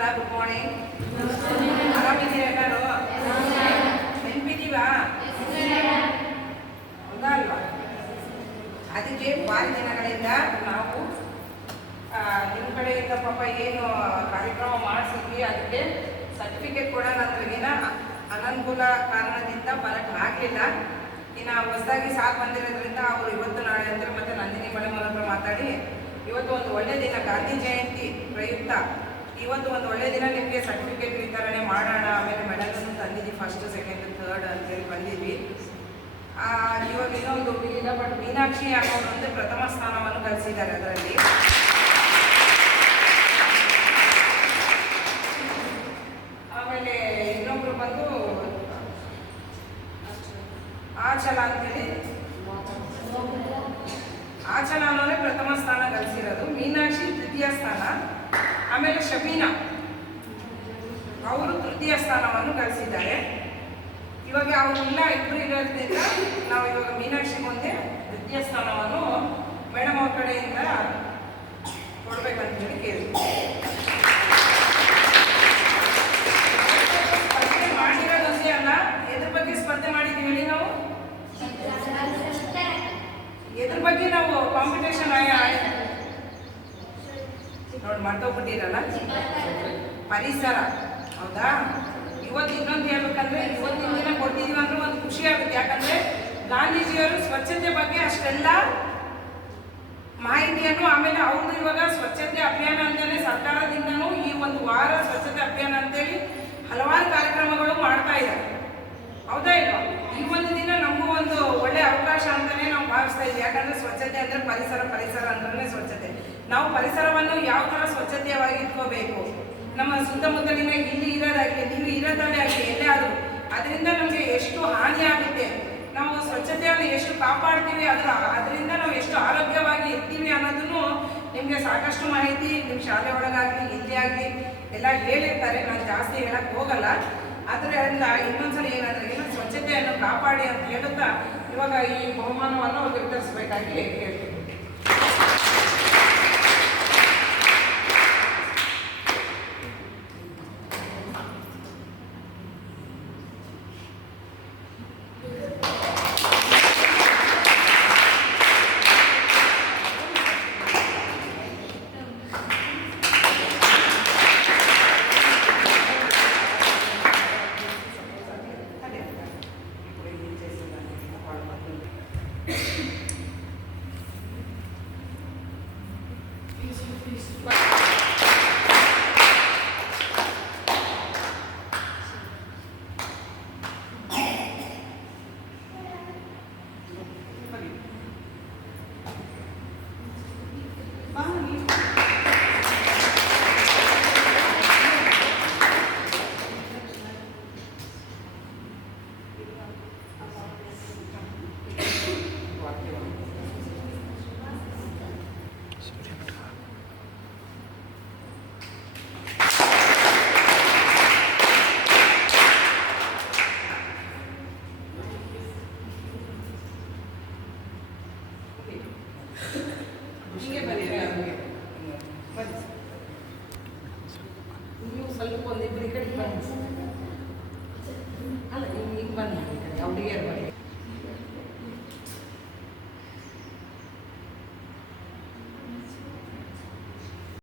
Good morning. ಆರಾಮಿದ್ದೀರಾ ಎಲ್ಲರೂ? ನೆನಪಿದ್ದೀವಾ? ಹೌದಾ ಅಲ್ವಾ? ಅದಕ್ಕೆ ಭಾರಿ ದಿನಗಳಿಂದ ನಾವು ನಿಮ್ಮ ಕಡೆಯಿಂದ ಪಾಪ ಏನು ಕಾರ್ಯಕ್ರಮ ಮಾಡಿಸಿದ್ವಿ ಅದಕ್ಕೆ ಸರ್ಟಿಫಿಕೇಟ್ ಕೂಡ ನನಗಿನ ಅನನುಕೂಲ ಕಾರಣದಿಂದ ಬರಕ್ಕೆ ಆಗಲಿಲ್ಲ. ಇನ್ನು ಹೊಸದಾಗಿ ಸಾಕು ಬಂದಿರೋದ್ರಿಂದ ಅವರು ಇವತ್ತು ನಾಳೆ ಅಂದರೆ ಮತ್ತೆ ನಂದಿನಿ ಮಳೆಮೂಲ ಹತ್ರ ಮಾತಾಡಿ ಇವತ್ತು ಒಂದು ಒಳ್ಳೆಯ ದಿನ, ಗಾಂಧಿ ಜಯಂತಿ ಪ್ರಯುಕ್ತ ಇವತ್ತು ಒಂದು ಒಳ್ಳೆಯ ದಿನ ನಿಮಗೆ ಸರ್ಟಿಫಿಕೇಟ್ ವಿತರಣೆ ಮಾಡೋಣ. ಆಮೇಲೆ ಮೆಡಲನ್ನು ತಂದಿದ್ವಿ, ಫಸ್ಟ್ ಸೆಕೆಂಡ್ ಥರ್ಡ್ ಅಂತೇಳಿ ಬಂದಿದ್ವಿ. ಇವಾಗ ಇನ್ನೊಂದು ಇಲ್ಲ, ಬಟ್ ಮೀನಾಕ್ಷಿ ಅನ್ನೋರು ಒಂದು ಪ್ರಥಮ ಸ್ಥಾನವನ್ನು ಗಳಿಸಿದ್ದಾರೆ ಅದರಲ್ಲಿ. ಆಮೇಲೆ ಇನ್ನೊಬ್ರು ಬಂದು ಆಚಲ ಅಂತೇಳಿ, ಆಚಲ ಅನ್ನೋದೇ ಪ್ರಥಮ ಸ್ಥಾನ ಗಳಿಸಿರೋದು. ಮೀನಾಕ್ಷಿ ತೃತೀಯ ಸ್ಥಾನ. ಆಮೇಲೆ ಶಬೀನಾ ಅವರು ತೃತೀಯ ಸ್ಥಾನವನ್ನು ಗಳಿಸಿದ್ದಾರೆ. ಇವಾಗ ಅವರಿಲ್ಲ, ಇಬ್ಬರು ಇರೋದ್ರಿಂದ ನಾವು ಇವಾಗ ಮೀನಾಕ್ಷಿ ಮುಂದೆ ತೃತೀಯ ಸ್ಥಾನವನ್ನು ಮೇಡಮ್ ಅವ್ರ ಕಡೆಯಿಂದ ಕೊಡ್ಬೇಕಂತೇಳಿ ಕೇಳಿ ಸ್ಪರ್ಧೆ ಮಾಡಿರೋದೊಂದೇ ಅಲ್ಲ. ಎದ್ರ ಬಗ್ಗೆ ಸ್ಪರ್ಧೆ ಮಾಡಿದ್ದೀವಿ ಹೇಳಿ? ನಾವು ಎದ್ರ ಬಗ್ಗೆ ನಾವು ಕಾಂಪಿಟೇಷನ್ ನೋಡಿ ಮರ್ತೋಗ್ಬಿಟ್ಟಿರಲ್ಲ, ಪರಿಸರ. ಹೌದಾ? ಇವತ್ತು ಇನ್ನೊಂದು ಹೇಳ್ಬೇಕಂದ್ರೆ ಇವತ್ತಿನ ದಿನ ಕೊಟ್ಟಿದ್ದೀವಿ ಅಂದ್ರೆ ಒಂದು ಖುಷಿ ಆಗುತ್ತೆ. ಯಾಕಂದ್ರೆ ಗಾಂಧೀಜಿಯವರು ಸ್ವಚ್ಛತೆ ಬಗ್ಗೆ ಅಷ್ಟೆಲ್ಲ ಮಾಹಿತಿಯನ್ನು, ಆಮೇಲೆ ಅವರು ಇವಾಗ ಸ್ವಚ್ಛತೆ ಅಭಿಯಾನ ಅಂತಲೇ ಸರ್ಕಾರದಿಂದನೂ ಈ ಒಂದು ವಾರ ಸ್ವಚ್ಛತೆ ಅಭಿಯಾನ ಅಂತೇಳಿ ಹಲವಾರು ಕಾರ್ಯಕ್ರಮಗಳು ಮಾಡ್ತಾ ಇದ್ದಾರೆ. ಹೌದಾ ಇಲ್ವಾ? ಈ ಒಂದು ದಿನ ನಮಗೂ ಒಂದು ಒಳ್ಳೆ ಅವಕಾಶ ಅಂತಲೇ ನಾವು ಭಾವಿಸ್ತಾ ಇದ್ದೀವಿ. ಯಾಕಂದ್ರೆ ಸ್ವಚ್ಛತೆ ಅಂದ್ರೆ ಪರಿಸರ ಅಂದ್ರೆ ಸ್ವಚ್ಛತೆ. ನಾವು ಪರಿಸರವನ್ನು ಯಾವ ಥರ ಸ್ವಚ್ಛತೆಯಾಗಿ ಇಟ್ಕೋಬೇಕು, ನಮ್ಮ ಸುತ್ತಮುತ್ತಲಿನ ಇಲ್ಲಿ ಇರೋದಾಗಲಿ, ನೀವು ಇರೋದಲ್ಲೇ ಆಗಲಿ, ಎಲ್ಲೇ ಆದರೂ ಅದರಿಂದ ನಮಗೆ ಎಷ್ಟು ಹಾನಿ ಆಗುತ್ತೆ, ನಾವು ಸ್ವಚ್ಛತೆಯನ್ನು ಎಷ್ಟು ಕಾಪಾಡ್ತೀವಿ, ಅದರಿಂದ ನಾವು ಎಷ್ಟು ಆರೋಗ್ಯವಾಗಿ ಇರ್ತೀವಿ ಅನ್ನೋದನ್ನು ನಿಮಗೆ ಸಾಕಷ್ಟು ಮಾಹಿತಿ ನಿಮ್ಮ ಶಾಲೆ ಒಳಗಾಗಲಿ ಇಲ್ಲೇ ಆಗಲಿ ಎಲ್ಲ ಹೇಳಿರ್ತಾರೆ. ನಾನು ಜಾಸ್ತಿ ಹೇಳಕ್ಕೆ ಹೋಗಲ್ಲ. ಅದರಿಂದ ಇನ್ನೊಂದ್ಸಲ ಏನಾದ್ರೆ ಸ್ವಚ್ಛತೆಯನ್ನು ಕಾಪಾಡಿ ಅಂತ ಹೇಳುತ್ತಾ ಇವಾಗ ಈ ಬಹುಮಾನವನ್ನು ಅವ್ರಿಗೆ ವಿತರಿಸಬೇಕಾಗಿ ಹೇಳ್ತೀನಿ. ನೀವು ಸ್ವಲ್ಪ ಒಂದಿಬ್ಬರು ಈ ಕಡೆ ಬನ್ನಿ.